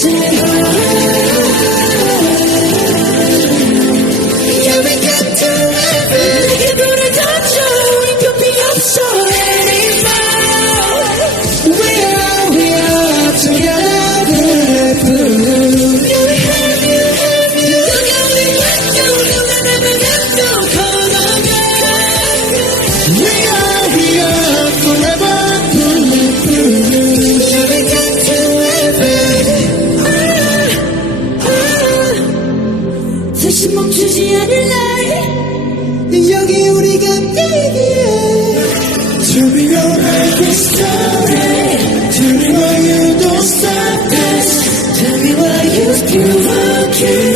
Yeah, we got to heaven. 이별을 던져 빈급이 없어 anymore. We are together forever. Yeah, we have you. Look how we let go. You'll never let go. Come again. We are forever forever. Yeah, we got to heaven. 다시 멈추지 않을 날 여기 우리가 있기에 Tell me your life is story. Tell me why you don't stop this. Tell me why you still walking.